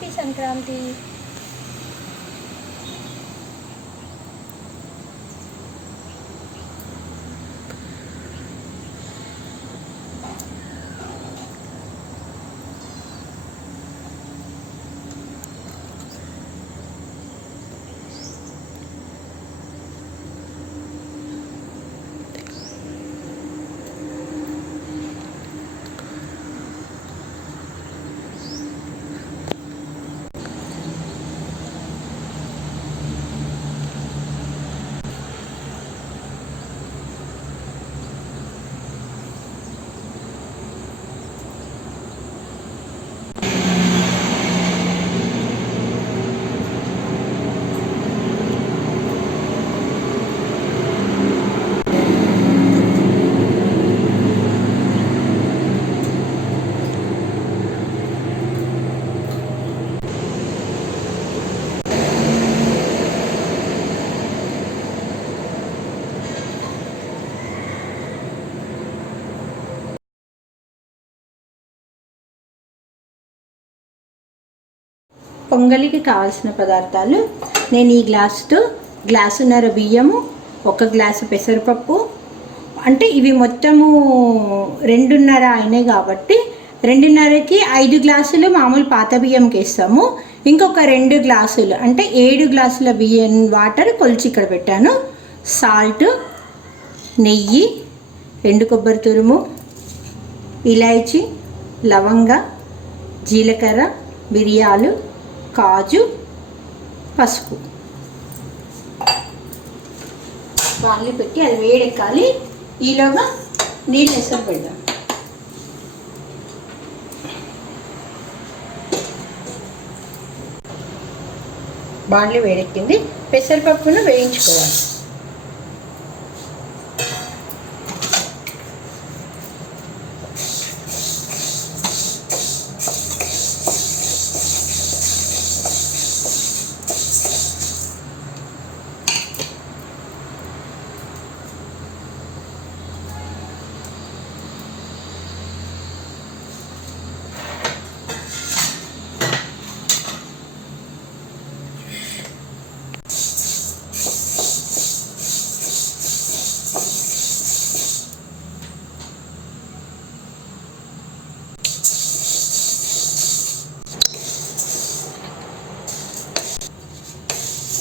Happy Sankranti. పొంగలికి కావాల్సిన పదార్థాలు నేను ఈ గ్లాసుతో గ్లాసున్నర బియ్యము, 1 గ్లాసు పెసరపప్పు, అంటే ఇవి మొత్తము 2:30 అయినాయి కాబట్టి 2:30కి 5 గ్లాసులు మామూలు పాత బియ్యంకి వేస్తాము. ఇంకొక 2 గ్లాసులు అంటే 7 గ్లాసుల బియ్యం వాటర్ కొలిచి ఇక్కడ పెట్టాను. సాల్ట్, నెయ్యి, ఎండు కొబ్బరి తురుము, ఇలాయచి, లవంగ, జీలకర్ర, మిరియాలు, కాజు, పసుపు బాండ్లీ పెట్టి అది వేడెక్కాలి. ఈలోగా నీళ్ళు ఎసరు పెడదాం. బాండ్లీ వేడెక్కింది. పెసరపప్పును వేయించుకోవాలి.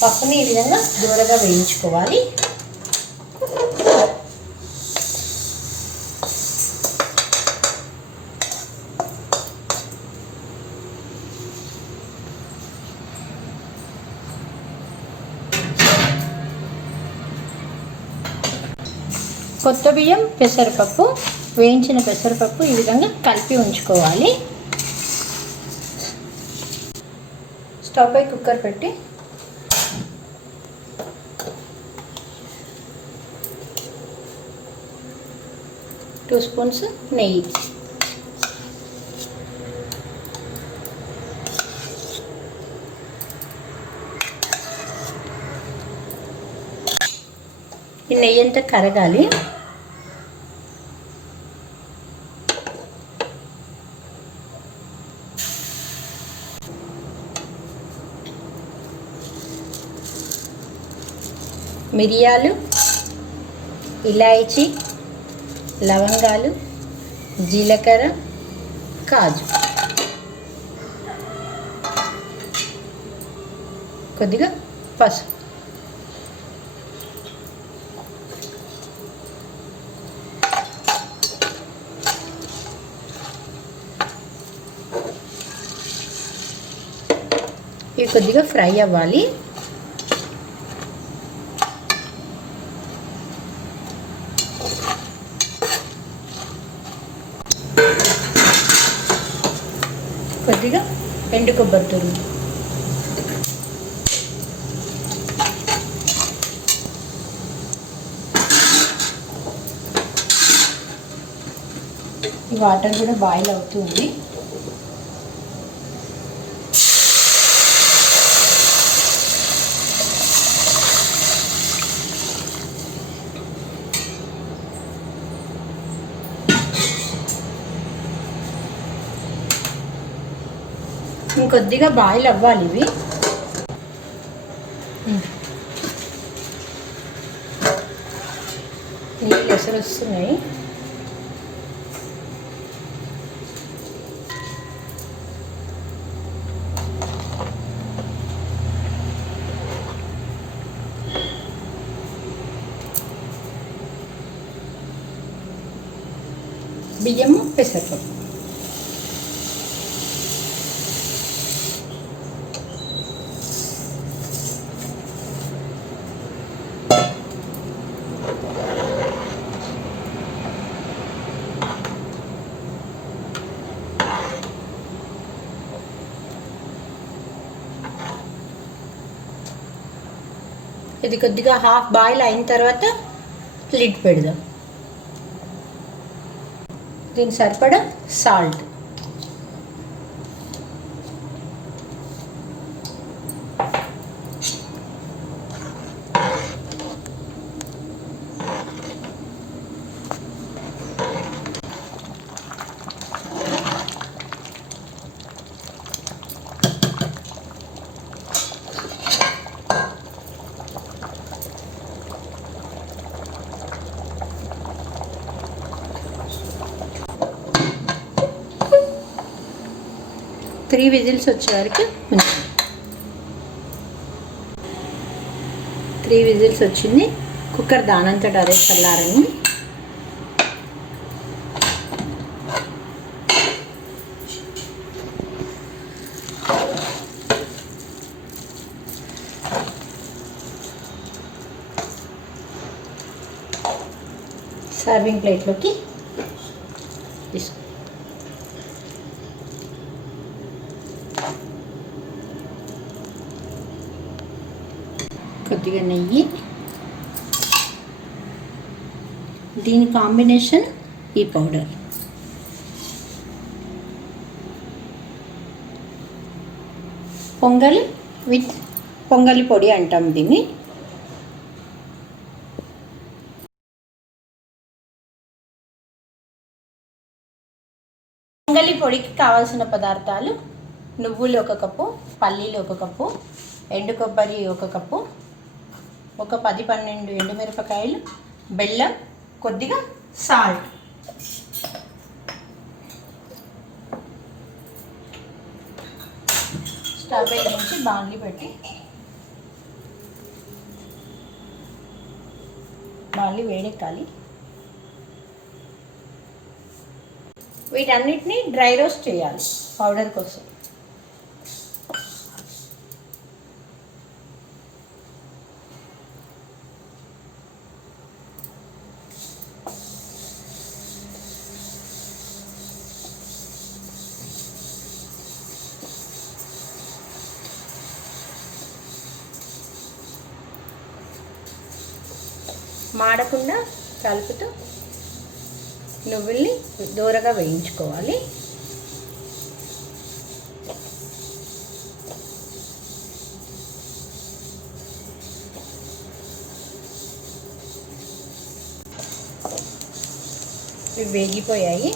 పప్పుని ఈ విధంగా దూరగా వేయించుకోవాలి. కొత్త బియ్యం, పెసరపప్పు, వేయించిన పెసరపప్పు ఈ విధంగా కలిపి ఉంచుకోవాలి. స్టవ్ పై కుక్కర్ పెట్టి టూ స్పూన్స్ నెయ్యి, ఈ నెయ్యి అంతా కరగాలి. మిరియాలు, ఇలాయచి, లవంగాలు, జీలకర్ర, కాజు, కొద్దిగా పసుపు, ఇవి కొద్దిగా ఫ్రై అవ్వాలి. కొద్దిగా ఎండు కొబ్బరి తురుము, ఈ వాటర్ కూడా బాయిల్ అవుతుంది. ఇంకొద్దిగా బాయిల్ అవ్వాలి ఇవి. నీళ్ళు ఎసరు వస్తున్నాయి. బియ్యము పెసరపప్పు. ఇది కొద్దిగా హాఫ్ బాయిల్ అయిన తర్వాత లిడ్ పెడదాం. దీనికి సరిపడా సాల్ట్, త్రీ విజిల్స్ వచ్చే వరకు ఉంచాలి. 3 విజిల్స్ వచ్చింది. కుక్కర్ దానంతట అదే చల్లారని సర్వింగ్ ప్లేట్లోకి తీసుకో. కొద్దిగా నెయ్యి. దీని కాంబినేషన్ ఈ పౌడర్. పొంగలి విత్ పొంగలి పొడి అంటాం దీన్ని. పొంగలి పొడికి కావాల్సిన పదార్థాలు: నువ్వులు 1 కప్పు, పల్లీలు 1 కప్పు, ఎండు కొబ్బరి 1 కప్పు, ఒక 10-12 ఎండుమిరపకాయలు, బెల్లం, కొద్దిగా సాల్ట్. స్టవ్ వెలిగించి బాండ్లీ పెట్టి బాండ్లీ వేడెక్కాలి. వీటన్నిటిని డ్రై రోస్ట్ చేయాలి పౌడర్ కోసం. మాడకుండా కలుపుతూ నువ్వుల్ని దూరగా వేయించుకోవాలి. ఇవి వేగిపోయాయి.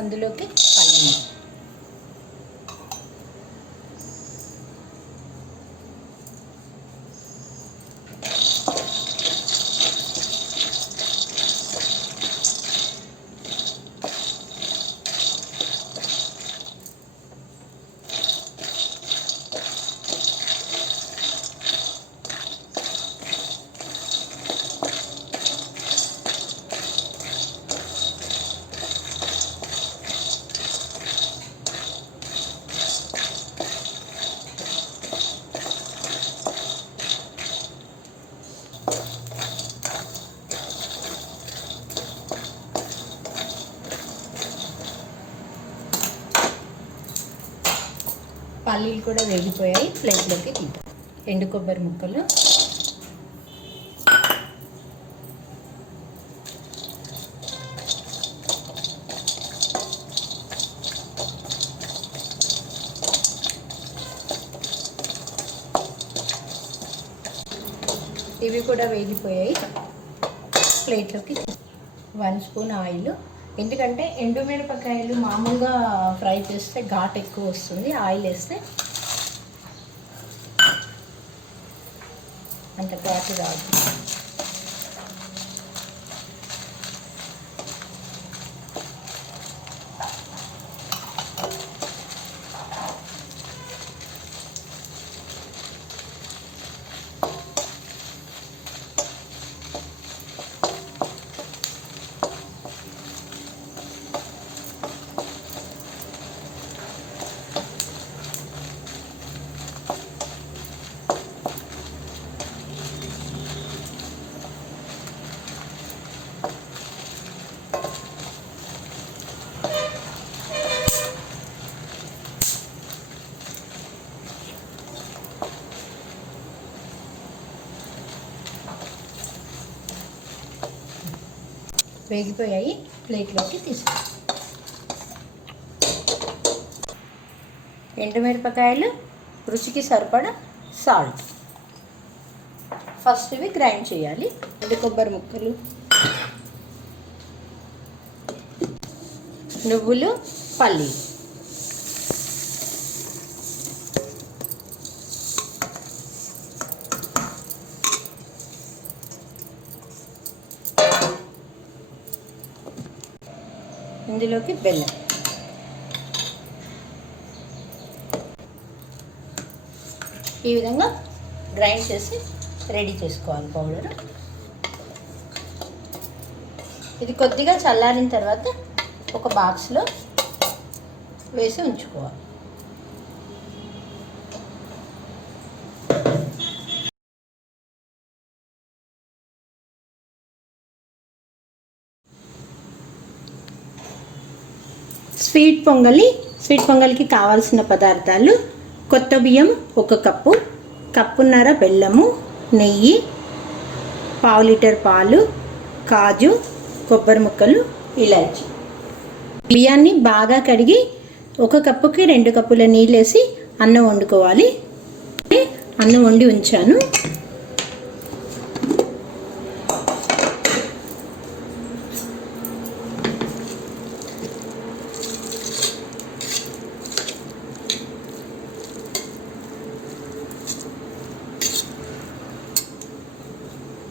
అందులోకి పల్లీలు, పల్లీలు కూడా వేగిపోయాయి. ప్లేట్లోకి తీద్దాం. ఎండు కొబ్బరి ముక్కలు, ఇవి కూడా వేగిపోయాయి. ప్లేట్లోకి 1 స్పూన్ ఆయిల్. ఎందుకంటే ఎండుమిరపకాయలు మామూలుగా ఫ్రై చేస్తే ఘాట్ ఎక్కువ వస్తుంది, ఆయిల్ వేస్తే అంత ఘాటు రాదు. వేగిపోయాయి, ప్లేట్లోకి తీసుకో. ఎండుమిరపకాయలు, రుచికి సరిపడా సాల్ట్. ఫస్ట్ ఇవి గ్రైండ్ చేయాలి. ఎండు కొబ్బరి ముక్కలు, నువ్వులు, పల్లీలు. ఇందులోకి బెల్లం. ఈ విధంగా గ్రైండ్ చేసి రెడీ చేసుకోవాలి పౌడర్. ఇది కొద్దిగా చల్లారిన తర్వాత ఒక బాక్స్లో వేసి ఉంచుకోవాలి. స్వీట్ పొంగల్కి కావాల్సిన పదార్థాలు: కొత్త బియ్యం 1 కప్పు, కప్పున్నర బెల్లము, నెయ్యి, పావు లీటర్ పాలు, కాజు, కొబ్బరి ముక్కలు, ఇలాచి. బియ్యాన్ని బాగా కడిగి 1 కప్పుకి 2 కప్పుల నీళ్ళు వేసి అన్నం వండుకోవాలి. అన్నం వండి ఉంచాను.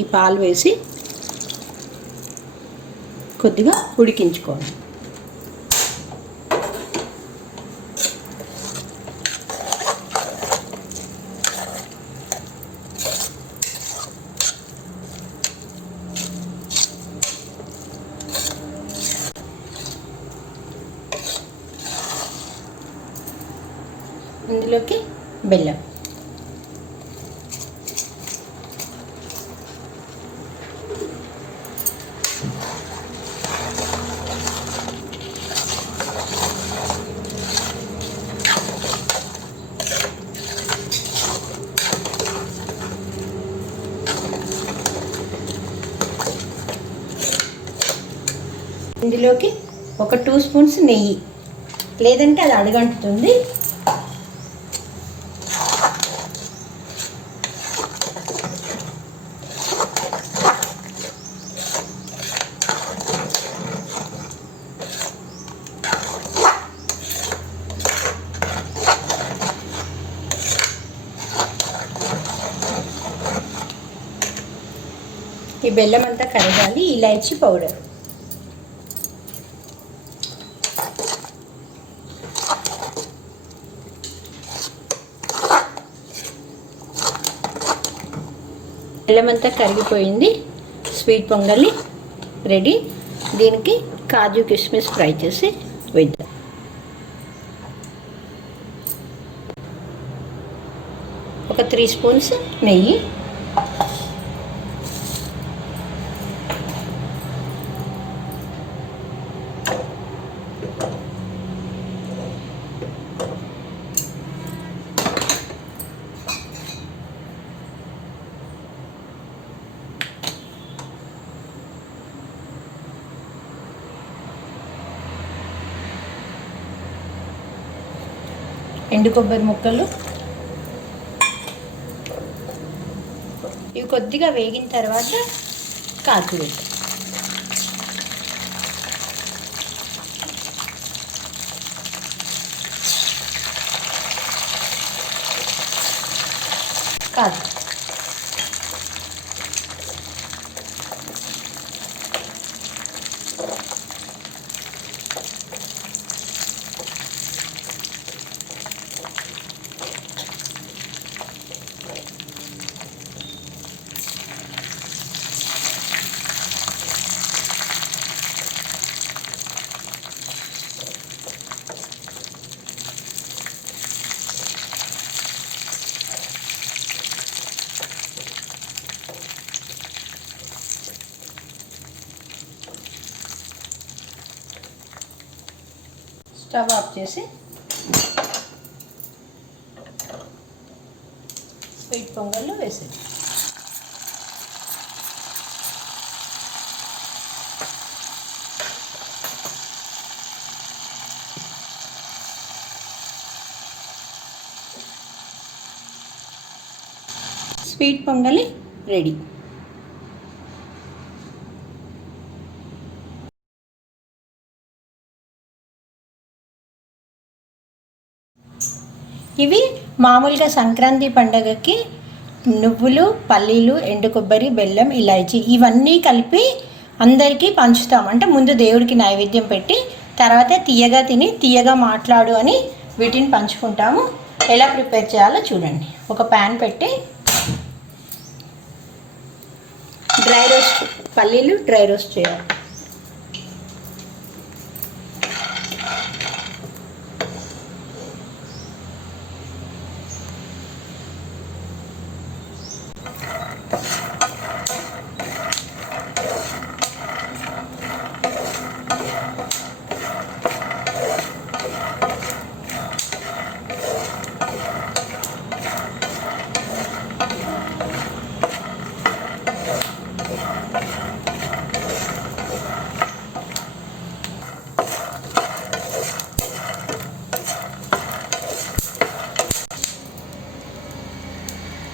ఈ పాలు వేసి కొద్దిగా ఉడికించుకోవాలి. ఇందులోకి బెల్లం. ఇందులోకి ఒక 2 స్పూన్స్ నెయ్యి, లేదంటే అది అడుగంటుతుంది. ఈ బెల్లం అంతా కరగాలి. ఇలాచీ పౌడర్, బెల్లం అంతా కరిగిపోయింది. స్వీట్ పొంగలి రెడీ. దీనికి కాజు కిస్మిస్ ఫ్రై చేసి వేద్దాం. ఒక 3 స్పూన్స్ నెయ్యి, ఎండు కొబ్బరి ముక్కలు, ఇవి కొద్దిగా వేగిన తర్వాత కాచి పెట్టు. కాదు స్టవ్ ఆఫ్ చేసి స్వీట్ పొంగల్లో వేసేది. స్వీట్ పొంగలి రెడీ. ఇవి మామూలుగా సంక్రాంతి పండగకి నువ్వులు, పల్లీలు, ఎండు కొబ్బరి, బెల్లం, ఇలాచి ఇవన్నీ కలిపి అందరికీ పంచుతాం. అంటే ముందు దేవుడికి నైవేద్యం పెట్టి తర్వాత తీయగా తిని తీయగా మాట్లాడు అని వీటిని పంచుకుంటాము. ఎలా ప్రిపేర్ చేయాలో చూడండి. ఒక ప్యాన్ పెట్టి డ్రై రోస్ట్ పల్లీలు డ్రై రోస్ట్ చేయాలి.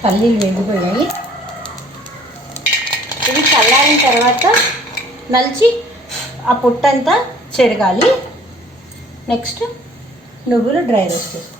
పల్లీలు వేగిపోయాయి. ఇవి చల్లారిన తర్వాత నలిచి ఆ పొట్టంతా చెరగాలి. నెక్స్ట్ నువ్వులు డ్రై రోస్ట్ చేసుకో.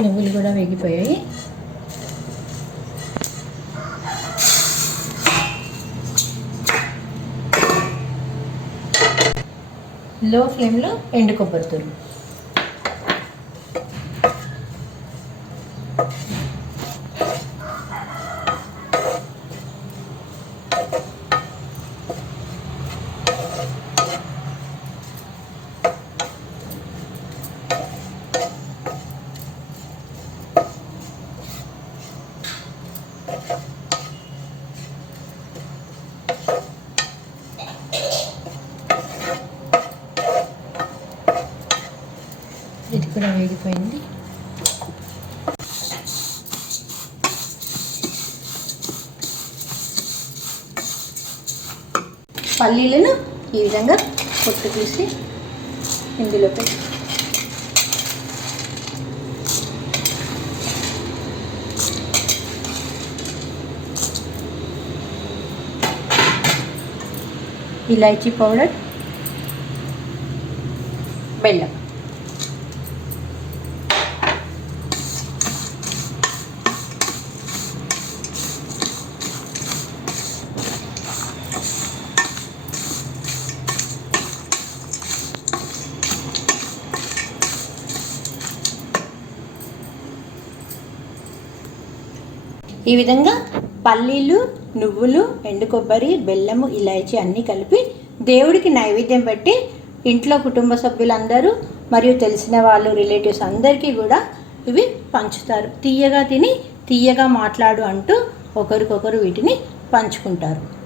నువ్వులు కూడా వేగిపోయాయి. లో ఫ్లేమ్లో ఎండు కొబ్బరి తురుము, ఇది కూడా వేగిపోయింది. పల్లీలను ఈ విధంగా పొట్టు తీసి ఇందులో పెట్టి ఇలాచీ పౌడర్, బెల్లం, ఈ విధంగా పల్లీలు, నువ్వులు, ఎండు కొబ్బరి, బెల్లము, ఇలాచి అన్నీ కలిపి దేవుడికి నైవేద్యం పెట్టి ఇంట్లో కుటుంబ సభ్యులందరూ మరియు తెలిసిన వాళ్ళు, రిలేటివ్స్ అందరికీ కూడా ఇవి పంచుతారు. తీయగా తిని తీయగా మాట్లాడు అంటూ ఒకరికొకరు వీటిని పంచుకుంటారు.